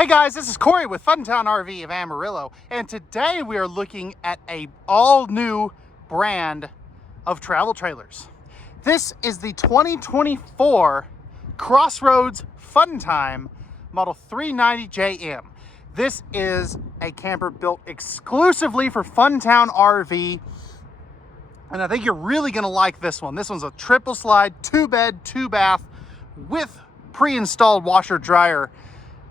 Hey guys, this is Cory with Fun Town RV of Amarillo, and today we are looking at a all-new brand of travel trailers. This is the 2024 Crossroads Fun Time Model 390JM. This is a camper built exclusively for Fun Town RV, and I think you're really gonna like this one. This one's a triple slide, 2-bed, 2-bath with pre-installed washer dryer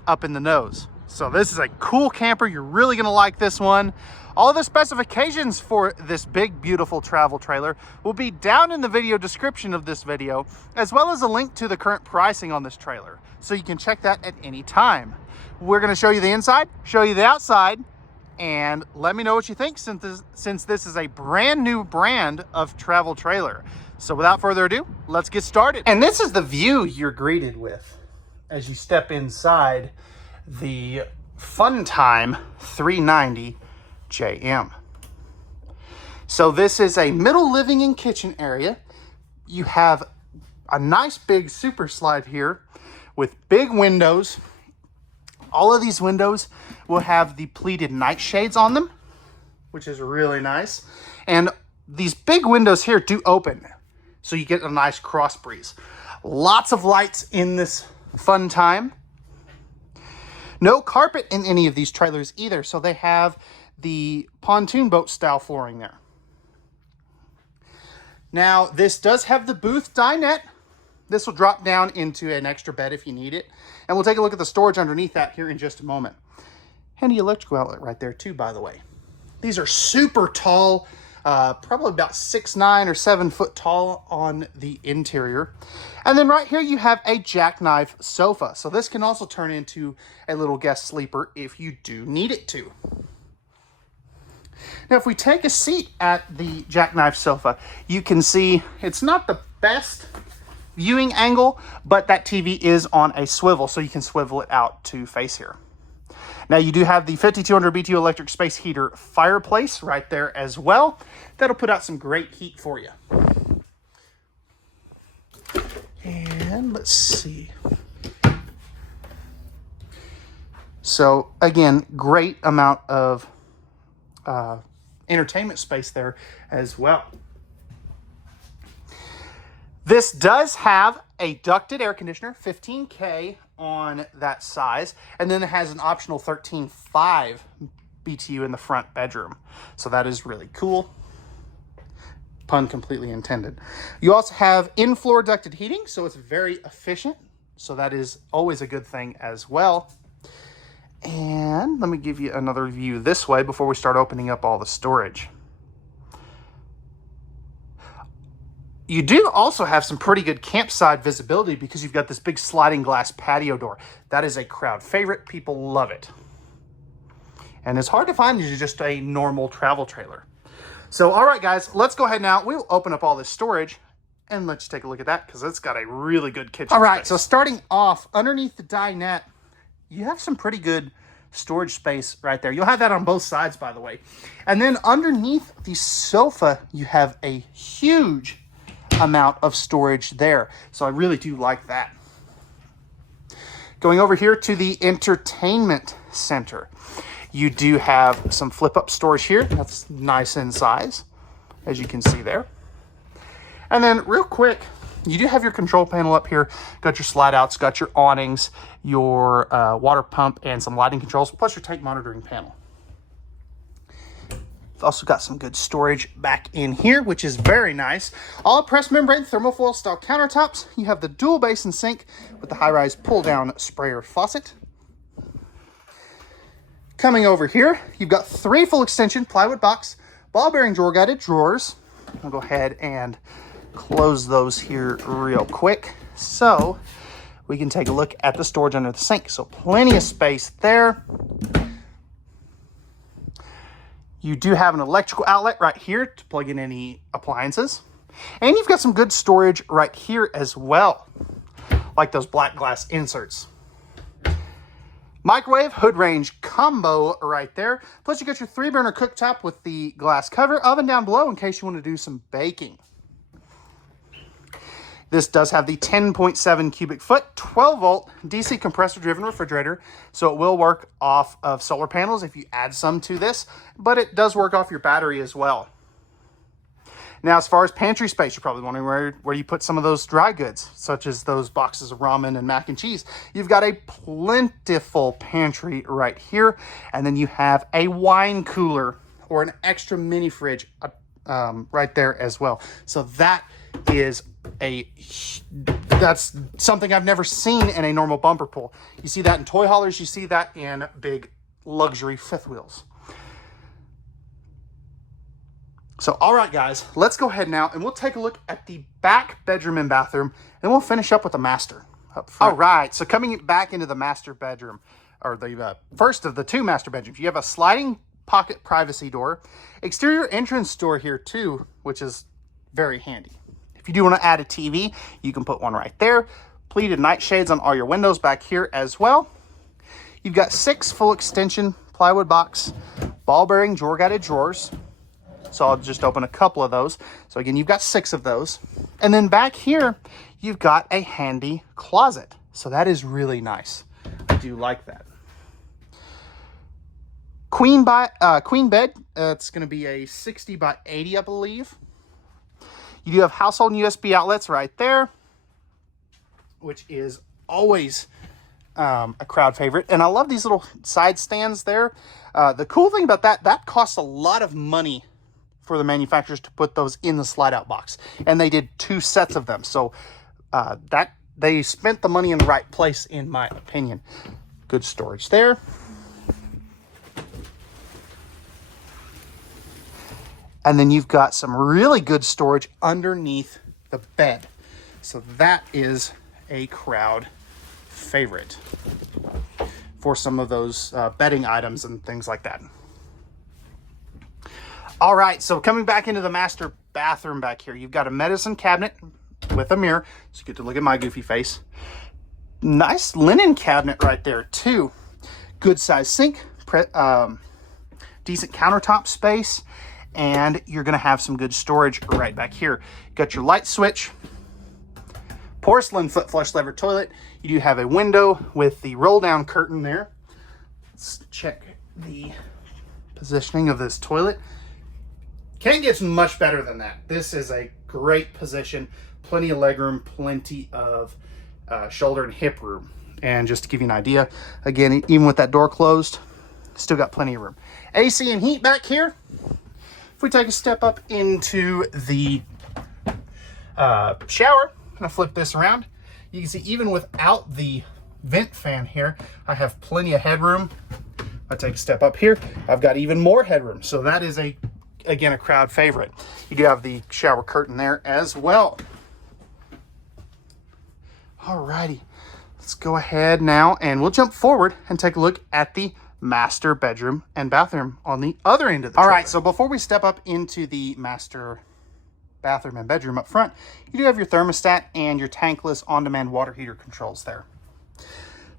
up in the nose. So this is a cool camper. You're really gonna like this one. All the specifications for this big, beautiful travel trailer will be down in the video description of this video, as well as a link to the current pricing on this trailer, so you can check that at any time. We're gonna show you the inside, show you the outside, and let me know what you think, since this is a brand new brand of travel trailer. So without further ado, let's get started. And this is the view you're greeted with as you step inside the Fun Time 390JM. So this is a middle living and kitchen area. You have a nice big super slide here with big windows. All of these windows will have the pleated nightshades on them, which is really nice. And these big windows here do open, so you get a nice cross breeze. Lots of lights in this Fun Time. No carpet in any of these trailers either, so they have the pontoon boat style flooring there. Now, this does have the booth dinette. This will drop down into an extra bed if you need it. And we'll take a look at the storage underneath that here in just a moment. Handy electrical outlet right there too, by the way. These are super tall, probably about 6'9" or 7 foot tall on the interior. And then right here you have a jackknife sofa. So this can also turn into a little guest sleeper if you do need it to. Now, if we take a seat at the jackknife sofa, you can see it's not the best viewing angle, but that TV is on a swivel, so you can swivel it out to face here. Now, you do have the 5200 BTU electric space heater fireplace right there as well. That'll put out some great heat for you. And let's see. So again, great amount of entertainment space there as well. This does have a ducted air conditioner, 15K on that size, and then it has an optional 13.5 BTU in the front bedroom. So that is really cool. Pun completely intended. You also have in-floor ducted heating, so it's very efficient. So that is always a good thing as well. And let me give you another view this way before we start opening up all the storage. You do also have some pretty good campsite visibility because you've got this big sliding glass patio door. That is a crowd favorite. People love it. And it's hard to find just a normal travel trailer. So, all right, guys, let's go ahead now. We'll open up all this storage and let's take a look at that because it's got a really good kitchen All right, space. so starting off underneath the dinette, you have some pretty good storage space right there. You'll have that on both sides, by the way. And then underneath the sofa, you have a huge amount of storage there. So I really do like that. Going over here to the entertainment center, you do have some flip-up storage here. That's nice in size, as you can see there. And then real quick, you do have your control panel up here. Got your slide outs, got your awnings, your water pump, and some lighting controls, plus your tank monitoring panel. Also got some good storage back in here, which is very nice. All pressed membrane thermofoil style countertops. You have the dual basin sink with the high-rise pull-down sprayer faucet. Coming over here, you've got 3 full extension plywood box, ball bearing drawer guided drawers. I'll go ahead and close those here real quick so we can take a look at the storage under the sink. So plenty of space there. You do have an electrical outlet right here to plug in any appliances. And you've got some good storage right here as well, like those black glass inserts. Microwave hood range combo right there. Plus you got your 3-burner cooktop with the glass cover, oven down below in case you want to do some baking. This does have the 10.7 cubic foot, 12 volt DC compressor driven refrigerator. So it will work off of solar panels if you add some to this, but it does work off your battery as well. Now, as far as pantry space, you're probably wondering where you put some of those dry goods, such as those boxes of ramen and mac and cheese. You've got a plentiful pantry right here. And then you have a wine cooler or an extra mini fridge right there as well. So that's something I've never seen in a normal bumper pull. You see that in toy haulers, you see that in big luxury fifth wheels. So, all right, guys, let's go ahead now and we'll take a look at the back bedroom and bathroom, and we'll finish up with the master up front. All right, so coming back into the master bedroom, or the first of the two master bedrooms, you have a sliding pocket privacy door, exterior entrance door here too, which is very handy. If you do want to add a TV, you can put one right there. Pleated nightshades on all your windows back here as well. You've got 6 full extension plywood box, ball bearing drawer guided drawers. So I'll just open a couple of those. So again, you've got 6 of those. And then back here, you've got a handy closet. So that is really nice. I do like that. Queen bed. It's going to be a 60 by 80, I believe. You do have household and USB outlets right there, which is always a crowd favorite. And I love these little side stands there. The cool thing about that costs a lot of money for the manufacturers to put those in the slide out box, and they did 2 sets of them, so that they spent the money in the right place, in my opinion. Good storage there. And then you've got some really good storage underneath the bed, so that is a crowd favorite for some of those bedding items and things like that. All right, so coming back into the master bathroom back here, you've got a medicine cabinet with a mirror, so you get to look at my goofy face. Nice linen cabinet right there too. Good size sink, decent countertop space, and you're gonna have some good storage right back here. Got your light switch, porcelain foot flush lever toilet. You do have a window with the roll down curtain there. Let's check the positioning of this toilet. Can't get much better than that. This is a great position. Plenty of legroom, plenty of shoulder and hip room. And just to give you an idea, again, even with that door closed, still got plenty of room. AC and heat back here. If we take a step up into the shower, I'm gonna flip this around. You can see even without the vent fan here, I have plenty of headroom. I take a step up here, I've got even more headroom. So that is again, a crowd favorite. You do have the shower curtain there as well. Alrighty, let's go ahead now and we'll jump forward and take a look at the master bedroom and bathroom on the other end of the trailer. All right, so before we step up into the master bathroom and bedroom up front, you do have your thermostat and your tankless on-demand water heater controls there.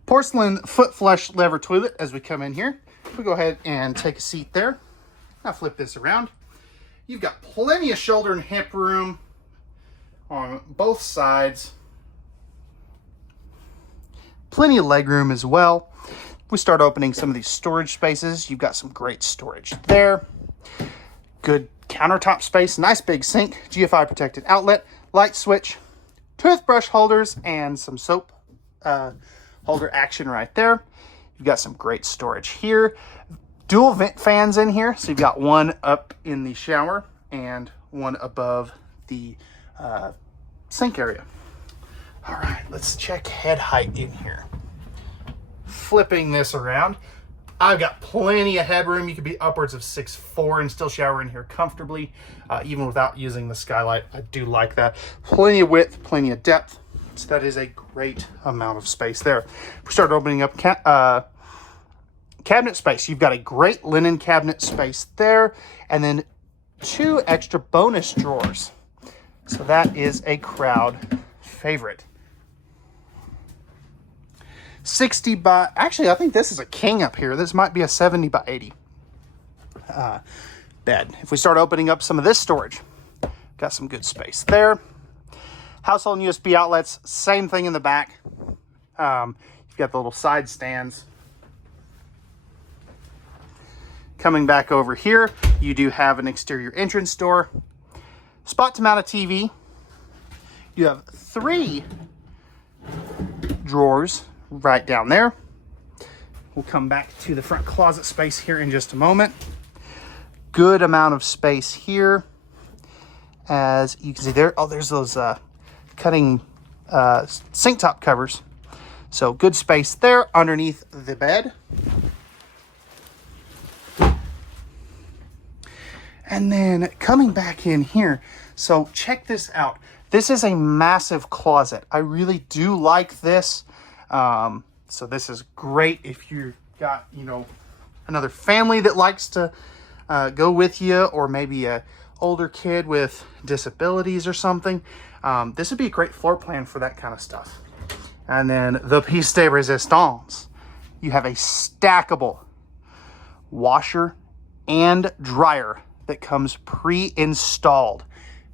Porcelain foot flush lever toilet as we come in here. We'll go ahead and take a seat there. Now flip this around. You've got plenty of shoulder and hip room on both sides. Plenty of leg room as well. We start opening some of these storage spaces. You've got some great storage there. Good countertop space, nice big sink, GFI protected outlet, light switch, toothbrush holders, and some soap holder action right there. You've got some great storage here. Dual vent fans in here. So you've got one up in the shower and one above the sink area. All right, let's check head height in here. Flipping this around, I've got plenty of headroom. You could be upwards of 6'4" and still shower in here comfortably, even without using the skylight. I do like that. Plenty of width, plenty of depth. So that is a great amount of space there. We start opening up cabinet space. You've got a great linen cabinet space there, and then 2 extra bonus drawers. So that is a crowd favorite. 60 by, actually, I think this is a king up here. This might be a 70 by 80 bed. If we start opening up some of this storage, got some good space there. Household and USB outlets, same thing in the back. You've got the little side stands. Coming back over here, you do have an exterior entrance door. Spot to mount a TV. You have 3 drawers right down there. We'll come back to the front closet space here in just a moment. Good amount of space here. As you can see there, oh, there's those cutting sink top covers. So good space there underneath the bed. And then coming back in here, so check this out. This is a massive closet. I really do like this. So this is great if you've got, you know, another family that likes to go with you, or maybe a older kid with disabilities or something. This would be a great floor plan for that kind of stuff. And then the piece de resistance. You have a stackable washer and dryer that comes pre-installed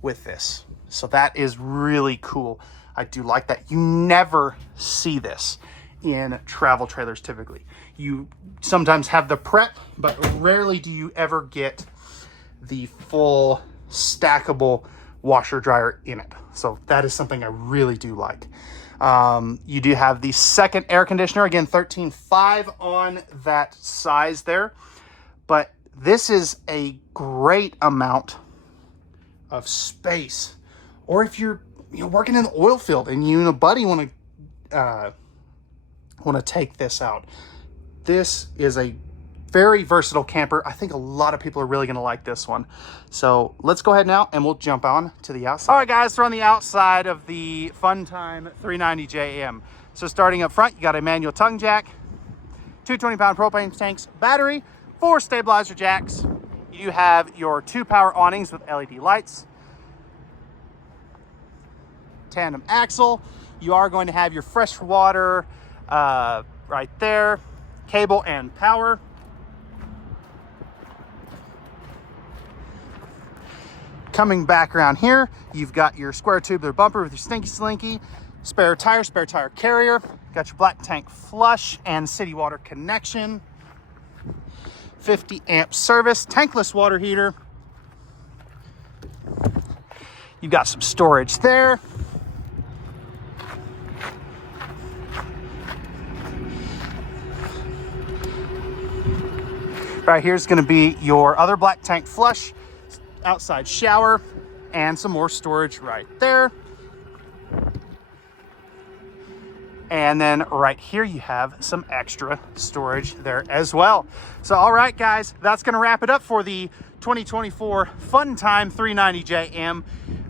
with this. So that is really cool. I do like that. You never see this in travel trailers typically. You sometimes have the prep, but rarely do you ever get the full stackable washer dryer in it. So that is something I really do like. You do have the second air conditioner, again 13.5 on that size there, but this is a great amount of space. Or if you're working in the oil field and you and a buddy want to take this out, this is a very versatile camper. I think a lot of people are really going to like this one. So let's go ahead now and we'll jump on to the outside. All right, guys, we're on the outside of the Fun Time 390JM. So starting up front, you got a manual tongue jack, 220-pound propane tanks, battery, 4 stabilizer jacks. You have your 2 power awnings with LED lights, tandem axle. You are going to have your fresh water right there, cable and power. Coming back around here, you've got your square tubular bumper with your stinky slinky, spare tire carrier, got your black tank flush and city water connection, 50 amp service, tankless water heater. You've got some storage there. Right here's going to be your other black tank flush, outside shower, and some more storage right there. And then right here you have some extra storage there as well. So all right, guys, that's going to wrap it up for the 2024 Fun Time 390JM.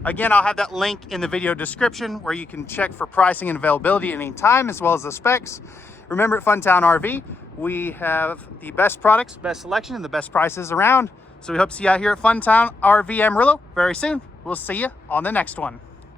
Again, I'll have that link in the video description where you can check for pricing and availability at any time, as well as the specs. Remember, at Fun Town RV, we have the best products, best selection, and the best prices around. So we hope to see you out here at Fun Town RV Amarillo very soon. We'll see you on the next one.